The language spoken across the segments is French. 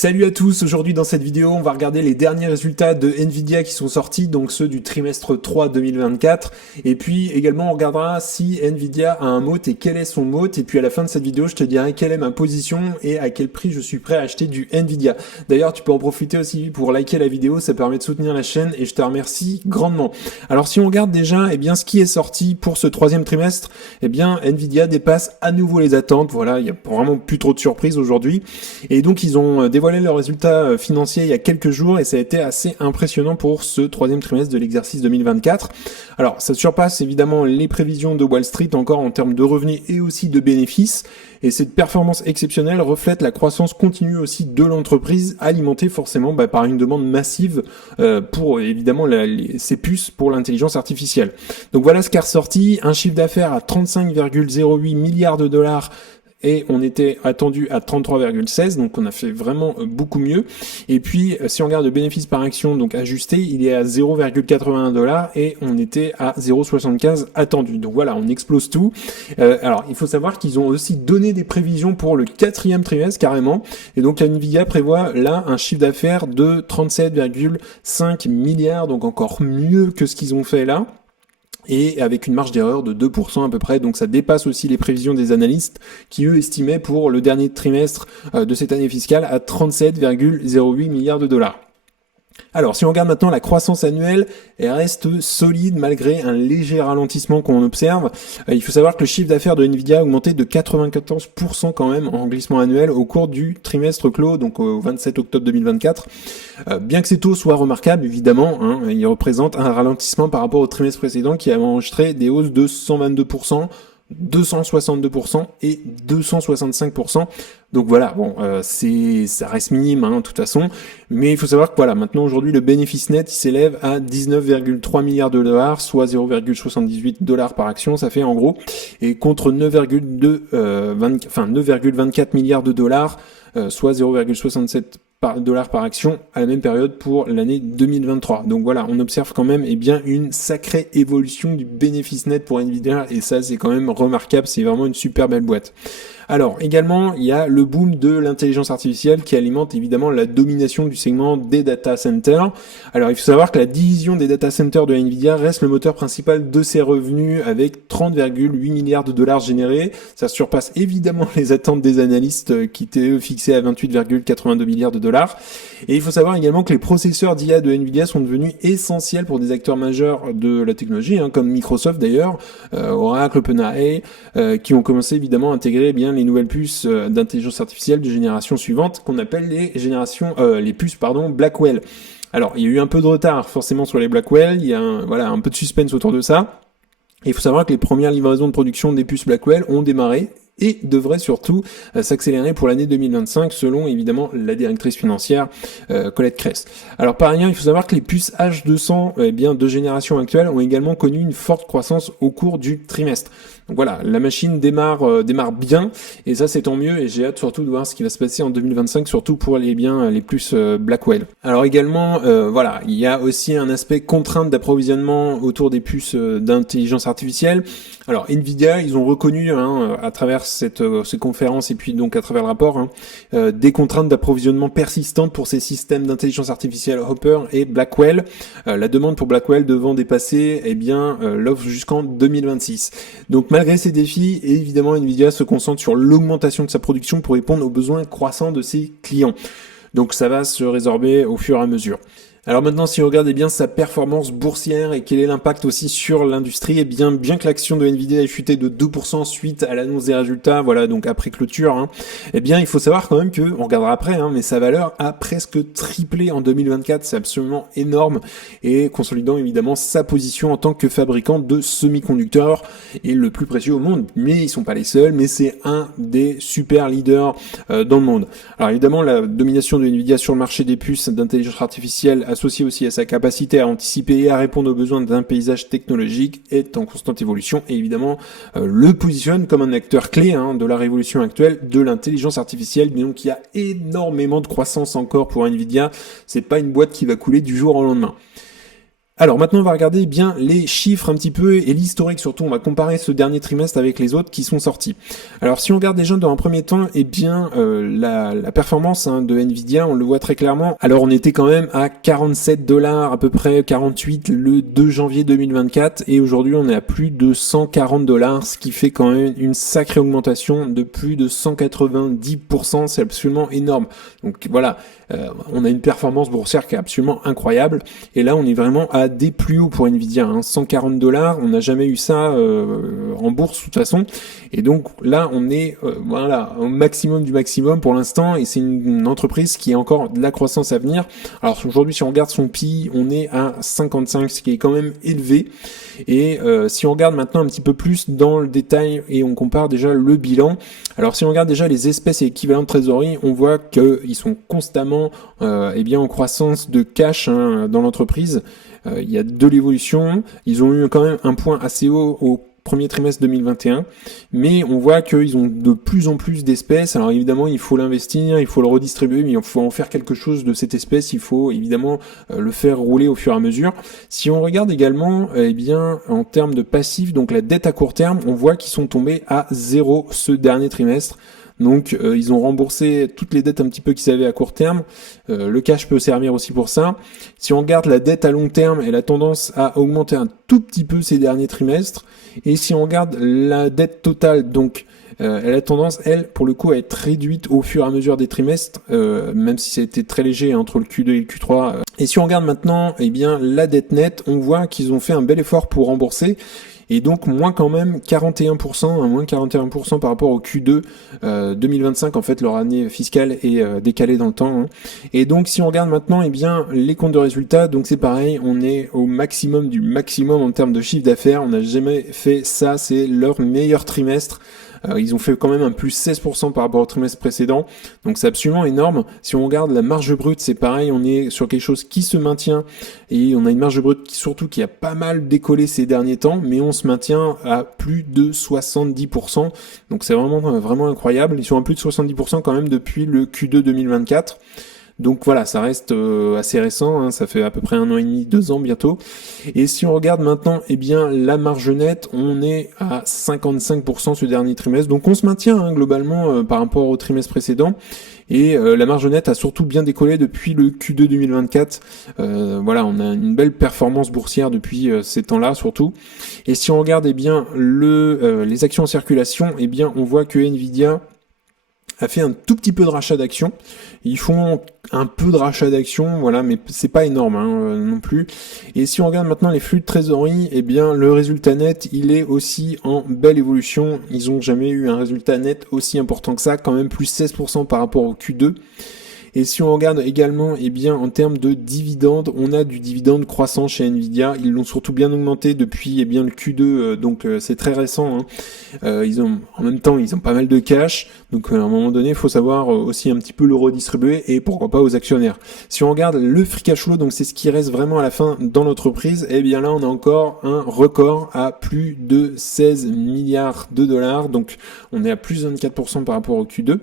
Salut à tous, aujourd'hui dans cette vidéo on va regarder les derniers résultats de Nvidia qui sont sortis, donc ceux du trimestre 3 2024, et puis également on regardera si Nvidia a un moat et quel est son moat, et puis à la fin de cette vidéo je te dirai quelle est ma position et à quel prix je suis prêt à acheter du Nvidia. D'ailleurs tu peux en profiter aussi pour liker la vidéo, ça permet de soutenir la chaîne et je te remercie grandement. Alors si on regarde déjà ce qui est sorti pour ce troisième trimestre, Nvidia dépasse à nouveau les attentes, voilà, il n'y a vraiment plus trop de surprises aujourd'hui, et donc ils ont dévoilé leurs résultats financiers il y a quelques jours et ça a été assez impressionnant pour ce troisième trimestre de l'exercice 2024. Alors ça surpasse évidemment les prévisions de Wall Street encore en termes de revenus et aussi de bénéfices, et cette performance exceptionnelle reflète la croissance continue aussi de l'entreprise, alimentée forcément par une demande massive pour évidemment ces puces pour l'intelligence artificielle. Donc voilà ce qui est ressorti, un chiffre d'affaires à 35,08 milliards de dollars et on était attendu à 33,16, donc on a fait vraiment beaucoup mieux. Et puis si on regarde le bénéfice par action donc ajusté, il est à 0,81 $ et on était à 0,75 attendu. Donc voilà, on explose tout. Alors il faut savoir qu'ils ont aussi donné des prévisions pour le quatrième trimestre carrément, et donc Nvidia prévoit là un chiffre d'affaires de 37,5 milliards, donc encore mieux que ce qu'ils ont fait là, et avec une marge d'erreur de 2% à peu près, donc ça dépasse aussi les prévisions des analystes qui eux estimaient pour le dernier trimestre de cette année fiscale à 37,08 milliards de dollars. Alors, si on regarde maintenant la croissance annuelle, elle reste solide malgré un léger ralentissement qu'on observe. Il faut savoir que le chiffre d'affaires de Nvidia a augmenté de 94% quand même en glissement annuel au cours du trimestre clos, donc au 27 octobre 2024. Bien que ces taux soient remarquables, évidemment, ils représentent un ralentissement par rapport au trimestre précédent qui a enregistré des hausses de 122%, 262% et 265%. Donc voilà, bon, ça reste minime de toute façon, mais il faut savoir que voilà, maintenant aujourd'hui le bénéfice net il s'élève à 19,3 milliards de dollars, soit 0,78 $ par action, ça fait en gros, et contre 9,24 milliards de dollars, soit 0,67 $ par action à la même période pour l'année 2023. Donc voilà, on observe quand même une sacrée évolution du bénéfice net pour Nvidia, et ça c'est quand même remarquable, c'est vraiment une super belle boîte. Alors également, il y a le boom de l'intelligence artificielle qui alimente évidemment la domination du segment des data centers. Alors il faut savoir que la division des data centers de Nvidia reste le moteur principal de ses revenus avec 30,8 milliards de dollars générés. Ça surpasse évidemment les attentes des analystes qui étaient fixés à 28,82 milliards de dollars. Et il faut savoir également que les processeurs d'IA de Nvidia sont devenus essentiels pour des acteurs majeurs de la technologie, comme Microsoft d'ailleurs, Oracle, OpenAI, qui ont commencé évidemment à intégrer les nouvelles puces d'intelligence artificielle de génération suivante qu'on appelle les puces Blackwell. Alors il y a eu un peu de retard forcément sur les Blackwell, il y a un peu de suspense autour de ça. Et il faut savoir que les premières livraisons de production des puces Blackwell ont démarré et devrait surtout s'accélérer pour l'année 2025 selon évidemment la directrice financière Colette Kress. Alors par ailleurs, il faut savoir que les puces H200 de génération actuelle ont également connu une forte croissance au cours du trimestre. Donc voilà, la machine démarre bien, et ça c'est tant mieux, et j'ai hâte surtout de voir ce qui va se passer en 2025, surtout pour les puces Blackwell. Alors également, il y a aussi un aspect contrainte d'approvisionnement autour des puces d'intelligence artificielle. Alors Nvidia, ils ont reconnu à travers ces conférences et puis donc à travers le rapport des contraintes d'approvisionnement persistantes pour ces systèmes d'intelligence artificielle Hopper et Blackwell. La demande pour Blackwell devant dépasser l'offre jusqu'en 2026. Donc malgré ces défis, évidemment Nvidia se concentre sur l'augmentation de sa production pour répondre aux besoins croissants de ses clients. Donc ça va se résorber au fur et à mesure. Alors maintenant, si on regarde sa performance boursière et quel est l'impact aussi sur l'industrie, bien que l'action de Nvidia ait chuté de 2% suite à l'annonce des résultats, donc après clôture, il faut savoir quand même que, on regardera après, mais sa valeur a presque triplé en 2024, c'est absolument énorme, et consolidant évidemment sa position en tant que fabricant de semi-conducteurs et le plus précieux au monde. Mais ils sont pas les seuls, mais c'est un des super leaders dans le monde. Alors évidemment, la domination de Nvidia sur le marché des puces d'intelligence artificielle associé aussi à sa capacité à anticiper et à répondre aux besoins d'un paysage technologique, est en constante évolution et évidemment le positionne comme un acteur clé de la révolution actuelle de l'intelligence artificielle. Mais donc il y a énormément de croissance encore pour Nvidia, c'est pas une boîte qui va couler du jour au lendemain. Alors maintenant on va regarder bien les chiffres un petit peu et l'historique surtout, on va comparer ce dernier trimestre avec les autres qui sont sortis. Alors si on regarde déjà dans un premier temps, eh bien la performance de Nvidia, on le voit très clairement. Alors on était quand même à 47 $, à peu près 48 le 2 janvier 2024 et aujourd'hui on est à plus de 140 $, ce qui fait quand même une sacrée augmentation de plus de 190%, c'est absolument énorme. Donc voilà, on a une performance boursière qui est absolument incroyable et là on est vraiment à des plus hauts pour Nvidia, 140 $, on n'a jamais eu ça en bourse de toute façon, et donc là on est voilà au maximum du maximum pour l'instant, et c'est une entreprise qui a encore de la croissance à venir. Alors aujourd'hui si on regarde son PI, on est à 55, ce qui est quand même élevé, et si on regarde maintenant un petit peu plus dans le détail et on compare déjà le bilan, alors si on regarde déjà les espèces et équivalents de trésorerie, on voit qu'ils sont constamment bien en croissance de cash dans l'entreprise. Il y a de l'évolution, ils ont eu quand même un point assez haut au premier trimestre 2021, mais on voit qu'ils ont de plus en plus d'espèces. Alors évidemment il faut l'investir, il faut le redistribuer, mais il faut en faire quelque chose de cette espèce, il faut évidemment le faire rouler au fur et à mesure. Si on regarde également bien en termes de passifs, donc la dette à court terme, on voit qu'ils sont tombés à 0 ce dernier trimestre. Donc ils ont remboursé toutes les dettes un petit peu qu'ils avaient à court terme. Le cash peut servir aussi pour ça. Si on regarde la dette à long terme, elle a tendance à augmenter un tout petit peu ces derniers trimestres. Et si on regarde la dette totale, donc elle a tendance, elle, pour le coup, à être réduite au fur et à mesure des trimestres, même si ça a été très léger entre le Q2 et le Q3. Et si on regarde maintenant, eh bien, la dette nette, on voit qu'ils ont fait un bel effort pour rembourser. Et donc moins quand même 41%, moins 41% par rapport au Q2 2025, en fait leur année fiscale est décalée dans le temps. Et donc si on regarde maintenant eh bien les comptes de résultats, donc c'est pareil, on est au maximum du maximum en termes de chiffre d'affaires, on n'a jamais fait ça, c'est leur meilleur trimestre. Ils ont fait quand même un plus 16% par rapport au trimestre précédent, donc c'est absolument énorme. Si on regarde la marge brute, c'est pareil, on est sur quelque chose qui se maintient, et on a une marge brute qui a pas mal décollé ces derniers temps, mais on se maintient à plus de 70%, donc c'est vraiment incroyable. Ils sont à plus de 70% quand même depuis le Q2 2024. Donc voilà, ça reste assez récent, ça fait à peu près 1 an et demi, 2 ans bientôt. Et si on regarde maintenant, eh bien la marge nette, on est à 55% ce dernier trimestre. Donc on se maintient globalement par rapport au trimestre précédent. Et la marge nette a surtout bien décollé depuis le Q2 2024. Voilà, on a une belle performance boursière depuis ces temps-là surtout. Et si on regarde eh bien les actions en circulation, eh bien on voit que Nvidia a fait un tout petit peu de rachat d'actions. Ils font un peu de rachat d'actions, voilà, mais c'est pas énorme non plus. Et si on regarde maintenant les flux de trésorerie, eh bien le résultat net, il est aussi en belle évolution. Ils ont jamais eu un résultat net aussi important que ça, quand même plus 16% par rapport au Q2. Et si on regarde également, eh bien, en termes de dividendes, on a du dividende croissant chez Nvidia. Ils l'ont surtout bien augmenté depuis, eh bien, le Q2, donc c'est très récent. En même temps, ils ont pas mal de cash. Donc, à un moment donné, il faut savoir aussi un petit peu le redistribuer et pourquoi pas aux actionnaires. Si on regarde le free cash flow, donc c'est ce qui reste vraiment à la fin dans l'entreprise, eh bien là, on a encore un record à plus de 16 milliards de dollars. Donc, on est à plus de 24% par rapport au Q2.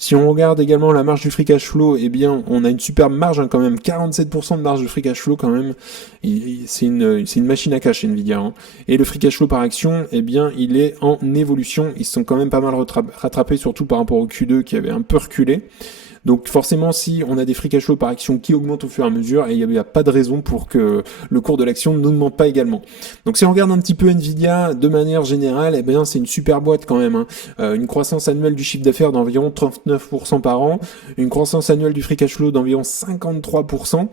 Si on regarde également la marge du free cash flow, eh bien, on a une superbe marge quand même, 47% de marge de free cash flow quand même. C'est une machine à cash Nvidia. Et le free cash flow par action, eh bien, il est en évolution. Ils se sont quand même pas mal rattrapés, surtout par rapport au Q2 qui avait un peu reculé. Donc forcément, si on a des free cash flow par action qui augmentent au fur et à mesure, et il n'y a pas de raison pour que le cours de l'action n'augmente pas également. Donc si on regarde un petit peu Nvidia de manière générale, eh bien c'est une super boîte quand même. Une croissance annuelle du chiffre d'affaires d'environ 39% par an, une croissance annuelle du free cash flow d'environ 53%,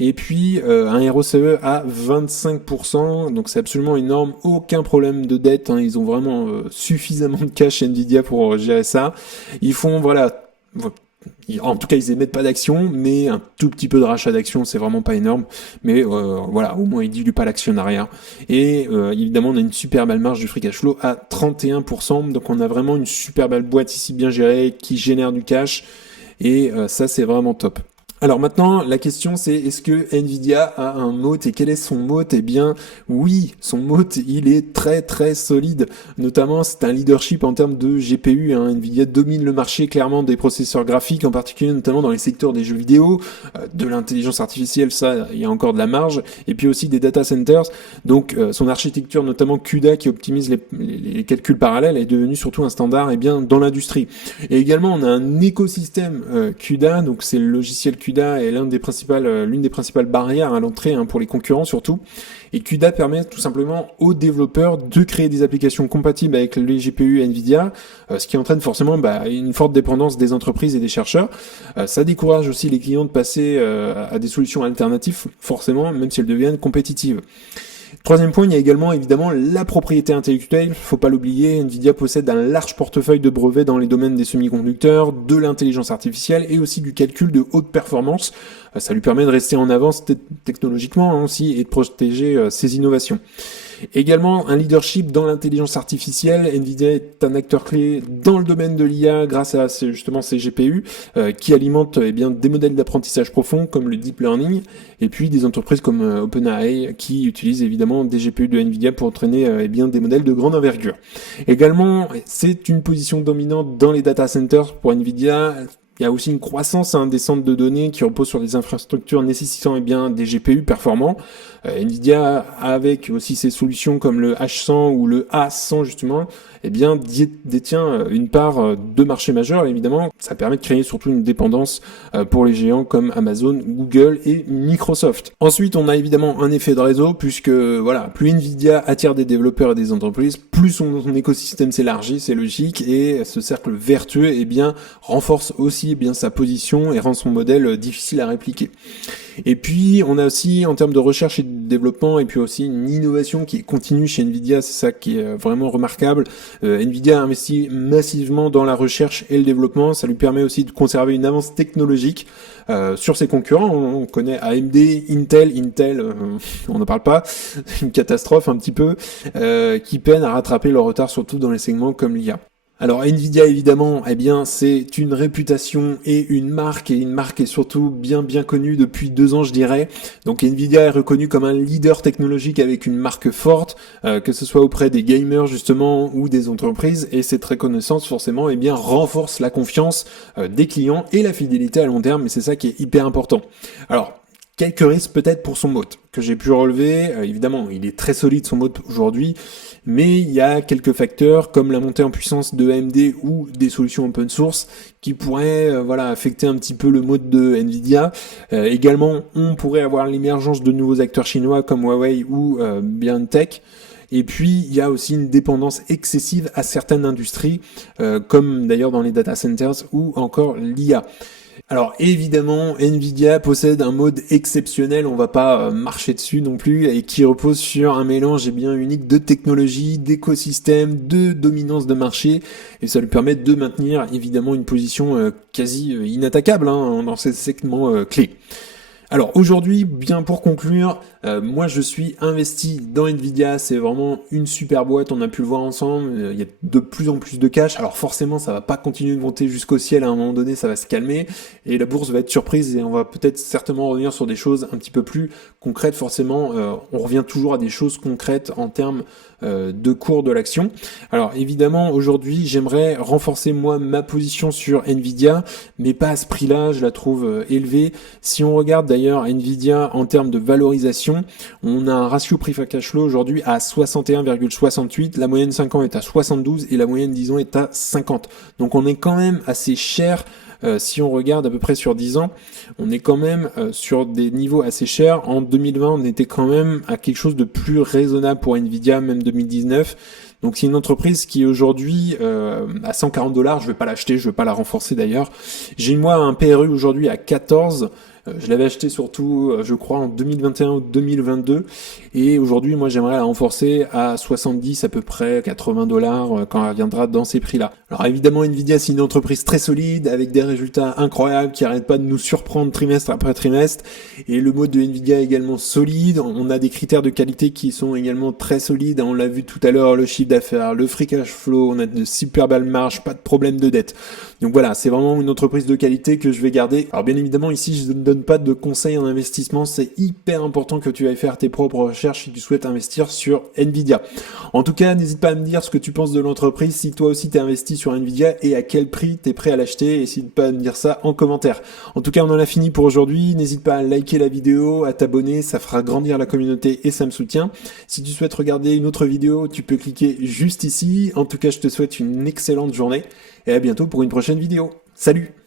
et puis un ROCE à 25%. Donc c'est absolument énorme, aucun problème de dette. Ils ont vraiment suffisamment de cash Nvidia pour gérer ça. Ils font en tout cas, ils émettent pas d'actions, mais un tout petit peu de rachat d'actions, c'est vraiment pas énorme. Mais voilà, au moins ils diluent pas l'actionnariat. Et évidemment, on a une super belle marge du free cash flow à 31%. Donc on a vraiment une super belle boîte ici bien gérée qui génère du cash. Et ça, c'est vraiment top. Alors maintenant, la question c'est est-ce que Nvidia a un moat et quel est son moat? Eh bien, oui, son moat, il est très très solide. Notamment, c'est un leadership en termes de GPU. Nvidia domine le marché clairement des processeurs graphiques, en particulier notamment dans les secteurs des jeux vidéo, de l'intelligence artificielle, ça, il y a encore de la marge, et puis aussi des data centers. Donc, son architecture, notamment CUDA, qui optimise les calculs parallèles, est devenue surtout un standard dans l'industrie. Et également, on a un écosystème CUDA, donc c'est le logiciel CUDA est l'une des principales barrières à l'entrée pour les concurrents surtout. Et CUDA permet tout simplement aux développeurs de créer des applications compatibles avec les GPU Nvidia, ce qui entraîne forcément une forte dépendance des entreprises et des chercheurs. Ça décourage aussi les clients de passer à des solutions alternatives, forcément, même si elles deviennent compétitives. Troisième point, il y a également évidemment la propriété intellectuelle, faut pas l'oublier, Nvidia possède un large portefeuille de brevets dans les domaines des semi-conducteurs, de l'intelligence artificielle et aussi du calcul de haute performance. Ça lui permet de rester en avance technologiquement aussi et de protéger ses innovations. Également un leadership dans l'intelligence artificielle. Nvidia est un acteur clé dans le domaine de l'IA grâce à justement ces GPU qui alimentent des modèles d'apprentissage profond comme le deep learning et puis des entreprises comme OpenAI qui utilisent évidemment des GPU de Nvidia pour entraîner des modèles de grande envergure. Également, c'est une position dominante dans les data centers pour Nvidia. Il y a aussi une croissance des centres de données qui reposent sur des infrastructures nécessitant des GPU performants. Nvidia, avec aussi ses solutions comme le H100 ou le A100 justement, détient une part de marché majeur. Évidemment, ça permet de créer surtout une dépendance pour les géants comme Amazon, Google et Microsoft. Ensuite, on a évidemment un effet de réseau puisque plus Nvidia attire des développeurs et des entreprises, plus son écosystème s'élargit, c'est logique, et ce cercle vertueux renforce aussi sa position et rend son modèle difficile à répliquer. Et puis, on a aussi, en termes de recherche et de développement, et puis aussi une innovation qui est continue chez Nvidia, c'est ça qui est vraiment remarquable. Nvidia a investi massivement dans la recherche et le développement, ça lui permet aussi de conserver une avance technologique sur ses concurrents. On connaît AMD, Intel, on n'en parle pas, une catastrophe un petit peu, qui peine à rattraper leur retard, surtout dans les segments comme l'IA. Alors Nvidia évidemment, c'est une réputation et une marque est surtout bien connue depuis 2 ans je dirais. Donc Nvidia est reconnue comme un leader technologique avec une marque forte, que ce soit auprès des gamers justement ou des entreprises, et cette reconnaissance forcément renforce la confiance des clients et la fidélité à long terme, et c'est ça qui est hyper important. Alors quelques risques peut-être pour son moat que j'ai pu relever. Évidemment, il est très solide son moat aujourd'hui, mais il y a quelques facteurs comme la montée en puissance de AMD ou des solutions open source qui pourraient affecter un petit peu le moat de Nvidia. Également, on pourrait avoir l'émergence de nouveaux acteurs chinois comme Huawei ou BioNTech. Et puis, il y a aussi une dépendance excessive à certaines industries, comme d'ailleurs dans les data centers ou encore l'IA. Alors évidemment, Nvidia possède un mode exceptionnel, on va pas marcher dessus non plus, et qui repose sur un mélange unique de technologie, d'écosystème, de dominance de marché, et ça lui permet de maintenir évidemment une position quasi inattaquable dans ces segments clés. Alors aujourd'hui, bien pour conclure, moi je suis investi dans Nvidia, c'est vraiment une super boîte, on a pu le voir ensemble, il y a de plus en plus de cash, alors forcément ça va pas continuer de monter jusqu'au ciel, à un moment donné ça va se calmer, et la bourse va être surprise, et on va peut-être certainement revenir sur des choses un petit peu plus concrètes, forcément, on revient toujours à des choses concrètes en termes de cours de l'action. Alors évidemment aujourd'hui j'aimerais renforcer moi ma position sur Nvidia, mais pas à ce prix-là, je la trouve élevée. Si on regarde d'ailleurs Nvidia en termes de valorisation, on a un ratio prix-cash flow aujourd'hui à 61,68, la moyenne 5 ans est à 72 et la moyenne 10 ans est à 50. Donc on est quand même assez cher. Si on regarde à peu près sur 10 ans, on est quand même sur des niveaux assez chers. En 2020, on était quand même à quelque chose de plus raisonnable pour Nvidia, même 2019. Donc c'est une entreprise qui est aujourd'hui à $140, je vais pas l'acheter, je vais pas la renforcer d'ailleurs. J'ai moi un PRU aujourd'hui à 14. Je l'avais acheté surtout, je crois, en 2021 ou 2022. Et aujourd'hui, moi, j'aimerais la renforcer à 70 à peu près, $80 quand elle viendra dans ces prix-là. Alors évidemment, Nvidia, c'est une entreprise très solide, avec des résultats incroyables, qui arrêtent pas de nous surprendre trimestre après trimestre. Et le mode de Nvidia est également solide. On a des critères de qualité qui sont également très solides. On l'a vu tout à l'heure, le chiffre d'affaires, le free cash flow, on a de super belles marges, pas de problème de dette. Donc voilà, c'est vraiment une entreprise de qualité que je vais garder. Alors bien évidemment, ici, je donne donne pas de conseils en investissement. C'est hyper important que tu ailles faire tes propres recherches si tu souhaites investir sur Nvidia. En tout cas, n'hésite pas à me dire ce que tu penses de l'entreprise, si toi aussi t'es investi sur Nvidia et à quel prix t'es prêt à l'acheter. N'hésite pas à me dire ça en commentaire. En tout cas, on en a fini pour aujourd'hui. N'hésite pas à liker la vidéo, à t'abonner, ça fera grandir la communauté et ça me soutient. Si tu souhaites regarder une autre vidéo, tu peux cliquer juste ici. En tout cas, je te souhaite une excellente journée et à bientôt pour une prochaine vidéo. Salut!